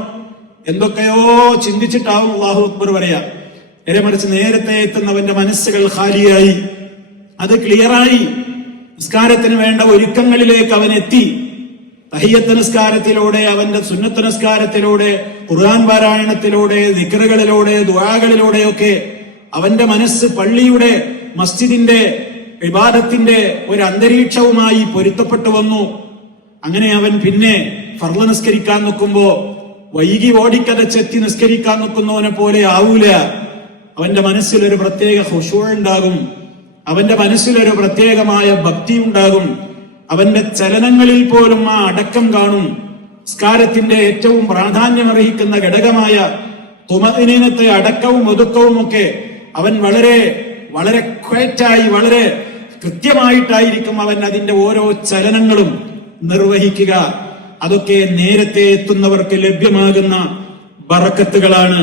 എന്തൊക്കെയോ ചിന്തിച്ചിട്ടാവും അല്ലാഹു അക്ബർ പറയാ. നേരെ മറിച്ച് നേരത്തെ എത്തുന്നവന്റെ മനസ്സുകൾ ഖാലിയായി, അത് ക്ലിയറായി, നിസ്കാരത്തിന് വേണ്ട ഒരുക്കങ്ങളിലേക്ക് അവൻ എത്തി. തഹിയ്യത്ത് നിസ്കാരത്തിലൂടെ, അവന്റെ സുന്നത്ത് നിസ്കാരത്തിലൂടെ, ഖുർആൻ പാരായണത്തിലൂടെ, ദിക്റുകളിലൂടെ, ദുആകളിലൂടെയൊക്കെ അവന്റെ മനസ്സ് പള്ളിയുടെ മസ്ജിദിന്റെ ഇബാദത്തിന്റെ ഒരു അന്തരീക്ഷവുമായി പൊരുത്തപ്പെട്ടു വന്നു. അങ്ങനെ അവൻ പിന്നെ ഫർള് നിസ്കരിക്കാൻ നോക്കുമ്പോ വൈകി ഓടിക്കതച്ചെത്തി നിസ്കരിക്കാൻ നോക്കുന്നവനെ പോലെ ആവൂല. അവന്റെ മനസ്സിലൊരു പ്രത്യേക ഖുശൂ ഉണ്ടാകും, അവന്റെ മനസ്സിലൊരു പ്രത്യേകമായ ഭക്തി ഉണ്ടാകും, അവന്റെ ചലനങ്ങളിൽ പോലും ആ അടക്കം കാണും. നിസ്കാരത്തിന്റെ ഏറ്റവും പ്രാധാന്യമർഹിക്കുന്ന ഘടകമായ തുമഇനീനത്തെ അടക്കവും ഒതുക്കവും ഒക്കെ അവൻ വളരെ വളരെ ക്വയറ്റായി, വളരെ കൃത്യമായിട്ടായിരിക്കും അവൻ അതിന്റെ ഓരോ ചലനങ്ങളും നിർവഹിക്കുക. അതൊക്കെ നേരത്തെ എത്തുന്നവർക്ക് ലഭ്യമാകുന്ന ബറക്കത്തുകളാണ്.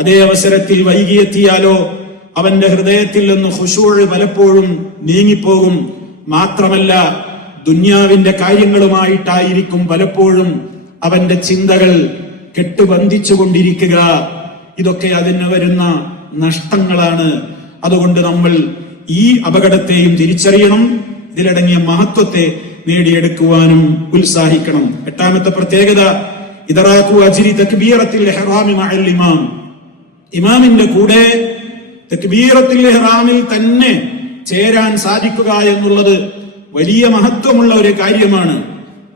അതേ അവസരത്തിൽ വൈകിയെത്തിയാലോ അവന്റെ ഹൃദയത്തിൽ നിന്ന് ഖുശൂഅ് പലപ്പോഴും നീങ്ങിപ്പോകും. മാത്രമല്ല ദുന്യാവിന്റെ കാര്യങ്ങളുമായിട്ടായിരിക്കും പലപ്പോഴും അവന്റെ ചിന്തകൾ കെട്ടുബന്ധിച്ചുകൊണ്ടിരിക്കുക. ഇതൊക്കെ അതിന് വരുന്ന നഷ്ടങ്ങളാണ്. അതുകൊണ്ട് നമ്മൾ ഈ അപകടത്തെയും തിരിച്ചറിയണം, ഇതിലടങ്ങിയ മഹത്വത്തെ നേടിയെടുക്കുവാനും ഉത്സാഹിക്കണം. 8-ാമത്തെ പ്രത്യേകത ഇദറാഖു അജ്രി തക്ബീറത്തിൽ ഇഹ്റാമി മഅൽ ഇമാം. ഇമാമിന്റെ കൂടെ തക്ബീറത്തുൽ ഇഹ്റാമിൽ തന്നെ ചേരാൻ സാധിക്കുക എന്നുള്ളത് വലിയ മഹത്വമുള്ള ഒരു കാര്യമാണ്.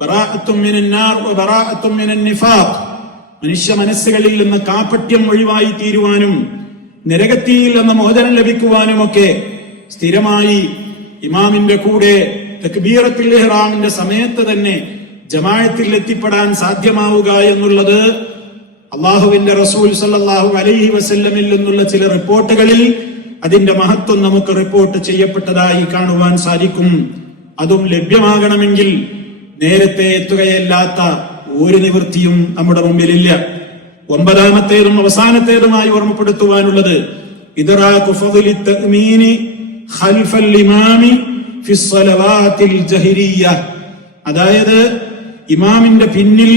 ബറാഅത്തും മിനന്നാർ വ ബറാഅത്തും മിനൻ നിഫാഖ്. മനുഷ്യ മനസ്സുകളിൽ നിന്ന് കാപട്യം ഒഴിവായി തീരുവാനും നരകത്തിയിൽ നിന്ന് മോചനം ലഭിക്കുവാനുമൊക്കെ സ്ഥിരമായി ഇമാമിന്റെ കൂടെ തക്ബീറത്തുൽ ഇഹ്റാമിന്റെ സമയത്ത് തന്നെ ജമാഅത്തിൽ എത്തിപ്പെടാൻ സാധ്യമാവുക എന്നുള്ളത് അള്ളാഹുവിന്റെ റസൂൽ സല്ലല്ലാഹു അലൈഹി വസല്ലമിൽ നിന്നുള്ള ചില റിപ്പോർട്ടുകളിൽ അതിന്റെ മഹത്വം നമുക്ക് റിപ്പോർട്ട് ചെയ്യപ്പെട്ടതായി കാണുവാൻ സാധിക്കും. അതും ലഭ്യമാകണമെങ്കിൽ നേരത്തെ എത്തുകയല്ലാത്ത ഒരു നിവൃത്തിയും നമ്മുടെ മുമ്പിലില്ല. 9-ാമത്തേതും അവസാനത്തേതുമായി ഓർമ്മപ്പെടുത്തുവാനുള്ളത് ഇദ്റാഖു ഫദ്ലി തഅ്മീനി ഖൽഫൽ ഇമാമി ഫി സ്വലവാത്തിൽ ജഹരിയ്യ. അതായത് ഇമാമിന്റെ പിന്നിൽ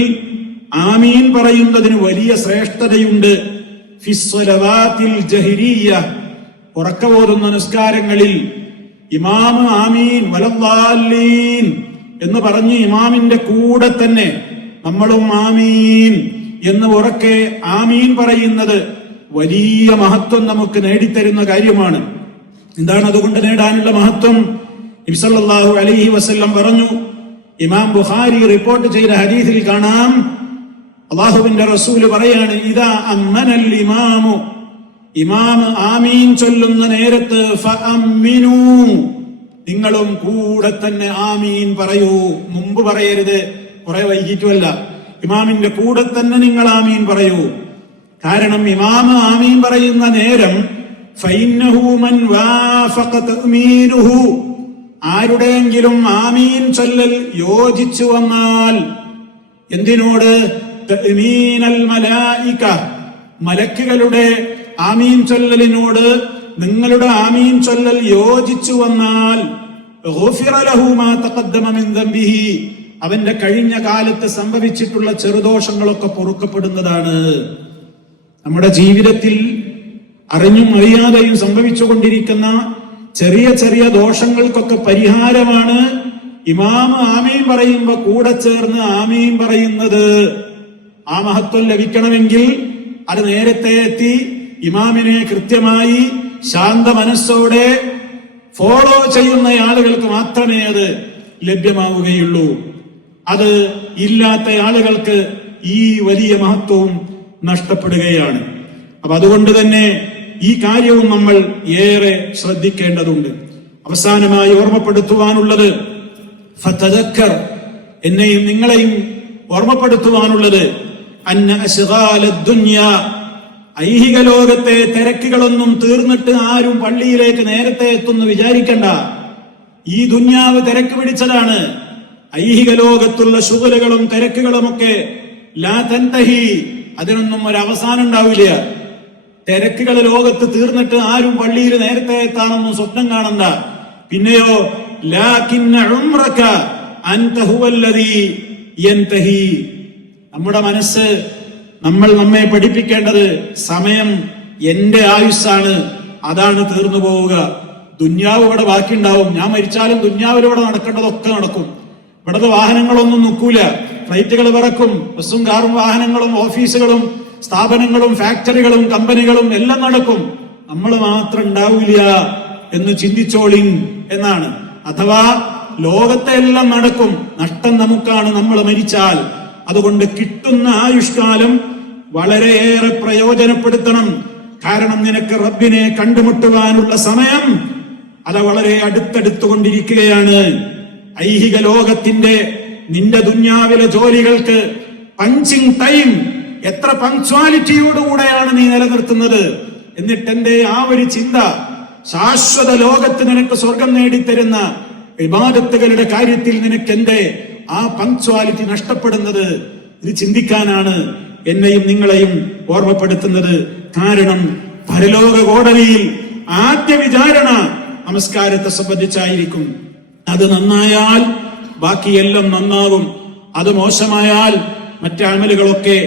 ആമീൻ പറയുന്നതിന് വലിയ ശ്രേഷ്ഠതയുണ്ട്. ഫിസ്സലവാത്തിൽ ജഹരിയ്യ, ഉറക്കമോതുന്ന നിസ്കാരങ്ങളിൽ ഇമാമ് ആമീൻ വലദ്ദാല്ലീൻ എന്ന് പറഞ്ഞ് ഇമാമിന്റെ കൂടെ തന്നെ നമ്മളും ആമീൻ എന്ന് ഉറക്കെ ആമീൻ പറയുന്നത് വലിയ മഹത്വം നമുക്ക് നേടിത്തരുന്ന കാര്യമാണ്. എന്താണ് അതുകൊണ്ട് നേടാനുള്ള മഹത്വം? നബി സല്ലല്ലാഹു അലൈഹി വസല്ലം പറഞ്ഞു, ഇമാം ബുഖാരി റിപ്പോർട്ട് ചെയ്ത ഹദീസിൽ കാണാം, അല്ലാഹുവിന്റെ റസൂൽ പറയാണ്, ഇദാ അമ്മനൽ ഇമാമു, ഇമാം ആമീൻ ചൊല്ലുന്ന നേരത്ത് ഫഅമ്മിനൂ, നിങ്ങളും കൂടെ തന്നെ ആമീൻ പറയൂ. മുമ്പ് പറയരുത്, കുറെ വൈകിട്ടുമല്ല, ഇമാമിന്റെ കൂടെ തന്നെ നിങ്ങൾ ആമീൻ പറയൂ. കാരണം ഇമാം ആമീൻ പറയുന്ന നേരം ഫഇന്നഹു മൻ വാഫഖ തഅ്മീനുഹു, ആരുടെയെങ്കിലും ആമീൻ ചൊല്ലൽ യോജിച്ചു വന്നാൽ, എന്തിനോട്? തഅ്മീനൽ മലായിക, മലക്കുകളുടെ ആമീൻ ചൊല്ലലിനോട് നിങ്ങളുടെ ആമീൻ ചൊല്ലൽ യോജിച്ചു വന്നാൽ, ഗുഫിറ ലഹു മാ തഖദ്ദമ മിൻ ദംബിഹി, അവന്റെ കഴിഞ്ഞ കാലത്ത് സംഭവിച്ചിട്ടുള്ള ചെറുദോഷങ്ങളൊക്കെ പൊറുക്കപ്പെടുന്നതാണ്. നമ്മുടെ ജീവിതത്തിൽ അറിഞ്ഞും അറിയാതെയും സംഭവിച്ചുകൊണ്ടിരിക്കുന്ന ചെറിയ ചെറിയ ദോഷങ്ങൾക്കൊക്കെ പരിഹാരമാണ് ഇമാം ആമീൻ പറയുമ്പോ കൂടെ ചേർന്ന് ആമീൻ പറയുന്നത്. ആ മഹത്വം ലഭിക്കണമെങ്കിൽ അത് നേരത്തെ എത്തി ഇമാമിനെ കൃത്യമായി ശാന്ത മനസ്സോടെ ഫോളോ ചെയ്യുന്ന ആളുകൾക്ക് മാത്രമേ അത് ലഭ്യമാവുകയുള്ളൂ. അത് ഇല്ലാത്ത ആളുകൾക്ക് ഈ വലിയ മഹത്വവും നഷ്ടപ്പെടുകയാണ്. അപ്പൊ അതുകൊണ്ട് തന്നെ ഈ കാര്യവും നമ്മൾ ഏറെ ശ്രദ്ധിക്കേണ്ടതുണ്ട്. അവസാനമായി ഓർമ്മപ്പെടുത്തുവാനുള്ളത്, ഫതദക്കർ, എന്നെയും നിങ്ങളെയും ഓർമ്മപ്പെടുത്തുവാനുള്ളത്, അന്ന അശ്ഗാലദ് ദുനിയാ, ഐഹിക ലോകത്തെ തിരക്കുകളൊന്നും തീർന്നിട്ട് ആരും പള്ളിയിലേക്ക് നേരത്തെ എത്തുന്നു വിചാരിക്കണ്ട. ഈ ദുന്യാവ് തിരക്ക് പിടിച്ചതാണ്. ഐഹിക ലോകത്തുള്ള ശുഗലുകളും തിരക്കുകളുമൊക്കെ ലാ തൻതഹി, അതിനൊന്നും ഒരു അവസാനം ഉണ്ടാവില്ല. തിരക്കുകൾ ലോകത്ത് തീർന്നിട്ട് ആരും പള്ളിയിൽ നേരത്തെ എത്താനൊന്നും സ്വപ്നം കാണണ്ട. പിന്നെയോ ലാകിന്ന ഉംറക അൻത ഹുവല്ലദീ യൻതഹി, നമ്മുടെ മനസ്സ് നമ്മെ പഠിപ്പിക്കേണ്ടത്, സമയം എന്റെ ആയുസ്സാണ്, അതാണ് തീർന്നു പോവുക. ദുന്യാവ് ഇവിടെ ബാക്കിയുണ്ടാവും. ഞാൻ മരിച്ചാലും ദുന്യാവിലൂടെ നടക്കേണ്ടതൊക്കെ നടക്കും. ഇവിടുത്തെ വാഹനങ്ങളൊന്നും നിൽക്കൂല, ഫ്ലൈറ്റുകൾ പറക്കും, ബസ്സും കാറും വാഹനങ്ങളും ഓഫീസുകളും സ്ഥാപനങ്ങളും ഫാക്ടറികളും കമ്പനികളും എല്ലാം നടക്കും. നമ്മൾ മാത്രം ഉണ്ടാവില്ല എന്ന് ചിന്തിച്ചോളിൻ എന്നാണ്. അഥവാ ലോകത്തെ എല്ലാം നടക്കും, നഷ്ടം നമുക്കാണ് നമ്മൾ മരിച്ചാൽ. അതുകൊണ്ട് കിട്ടുന്ന ആയുഷ്കാലം വളരെയേറെ പ്രയോജനപ്പെടുത്തണം. കാരണം നിനക്ക് റബ്ബിനെ കണ്ടുമുട്ടുവാനുള്ള സമയം അത് വളരെ അടുത്തടുത്തുകൊണ്ടിരിക്കുകയാണ്. ഐഹിക ലോകത്തിന്റെ നിന്റെ ദുന്യാവിലെ ജോലികൾക്ക് പഞ്ചിങ് ടൈം, എത്ര പങ്ക്ച്വാലിറ്റിയോടുകൂടെയാണ് നീ നിലനിർത്തുന്നത്. എന്നിട്ട് എന്റെ ആ ഒരു ചിന്ത, ശാശ്വത ലോകത്ത് നിനക്ക് സ്വർഗം നേടിത്തരുന്ന ഇബാദത്തുകളുടെ കാര്യത്തിൽ നിനക്ക് എന്റെ ആ പങ്ക്ച്വാലിറ്റി നഷ്ടപ്പെടുന്നത്, ഇത് ചിന്തിക്കാനാണ് എന്നെയും നിങ്ങളെയും ഓർമ്മപ്പെടുത്തുന്നത്. കാരണം പരലോക കോടതിയിൽ ആദ്യ വിചാരണ നമസ്കാരത്തെ സംബന്ധിച്ചായിരിക്കും. അത് നന്നായാൽ ബാക്കിയെല്ലാം നന്നാകും. അത് മോശമായാൽ മറ്റ് അമലുകളൊക്കെ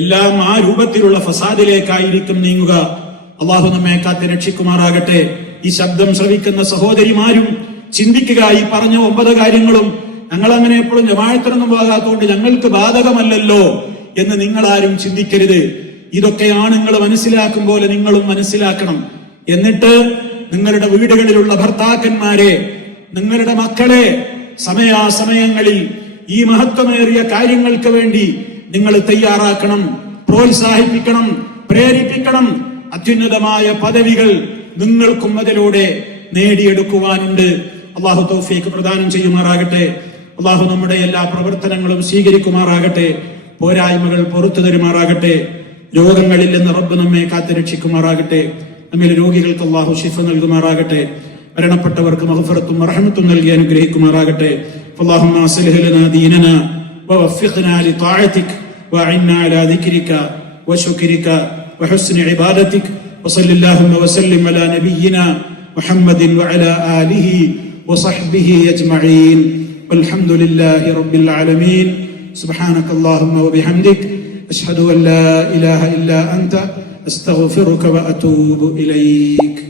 എല്ലാം ആ രൂപത്തിലുള്ള ഫസാദിലേക്കായിരിക്കും നീങ്ങുക. അള്ളാഹു നമ്മെ കാത്ത് രക്ഷിക്കുമാറാകട്ടെ. ഈ ശബ്ദം ശ്രവിക്കുന്ന സഹോദരിമാരും ചിന്തിക്കുക, ഈ പറഞ്ഞ 9 കാര്യങ്ങളും ഞങ്ങൾ അങ്ങനെ എപ്പോഴും ജമാഅത്തിനൊന്നും പോകാത്തതുകൊണ്ട് ഞങ്ങൾക്ക് ബാധകമല്ലല്ലോ എന്ന് നിങ്ങളാരും ചിന്തിക്കരുത്. ഇതൊക്കെ ആണുങ്ങൾ മനസ്സിലാക്കും പോലെ നിങ്ങളും മനസ്സിലാക്കണം. എന്നിട്ട് നിങ്ങളുടെ വീടുകളിലുള്ള ഭർത്താക്കന്മാരെ, നിങ്ങളുടെ മക്കളെ സമയാസമയങ്ങളിൽ ഈ മഹത്വമേറിയ കാര്യങ്ങൾക്ക് വേണ്ടി നിങ്ങൾ തയ്യാറാക്കണം, പ്രോത്സാഹിപ്പിക്കണം, പ്രേരിപ്പിക്കണം. അത്യുന്നതമായ പദവികൾ നിങ്ങൾക്കും അതിലൂടെ നേടിയെടുക്കുവാനുണ്ട്. അള്ളാഹു തൗഫീഖ് പ്രദാനം ചെയ്യുമാറാകട്ടെ. അള്ളാഹു നമ്മുടെ എല്ലാ പ്രവർത്തനങ്ങളും സ്വീകരിക്കുമാറാകട്ടെ. പോരായ്മകൾ പുറത്തു തരുമാറാകട്ടെ. രോഗങ്ങളിൽ നിന്ന് റബ്ബ് നമ്മെ കാത്തു രക്ഷിക്കുമാറാകട്ടെ. നമ്മിലെ രോഗികൾക്ക് അള്ളാഹു ശിഫ നൽകുമാറാകട്ടെ. മരണപ്പെട്ടവർക്ക് മഗ്ഫിറത്തും റഹ്മത്തും നൽകി അനുഗ്രഹിക്കുമാറാകട്ടെ. അല്ലാഹുമ്മ അസ്ലിഹ് ലനാ ദീനനാ വവഫിഖ്നാ ലിതാഅതിക വഅഇന്നാ അലാ ദിക്രിക വശുക്രിക വഹുസ്നി ഇബാദതിക വസല്ലല്ലാഹു വസല്ലിം അലാ നബിയ്യിനാ മുഹമ്മദിൻ വഅലാ ആലിഹി വസഹ്ബിഹി അജ്മഈൻ വൽഹംദുലില്ലാഹി റബ്ബിൽ ആലമീൻ. സുബ്ഹാനകല്ലാഹുമ്മ വബിഹംദിക് അശ്ഹദു അൻ ലാ ഇലാഹ ഇല്ലാ അൻത അസ്തഗ്ഫിറുക വഅതൂബു ഇലൈക്.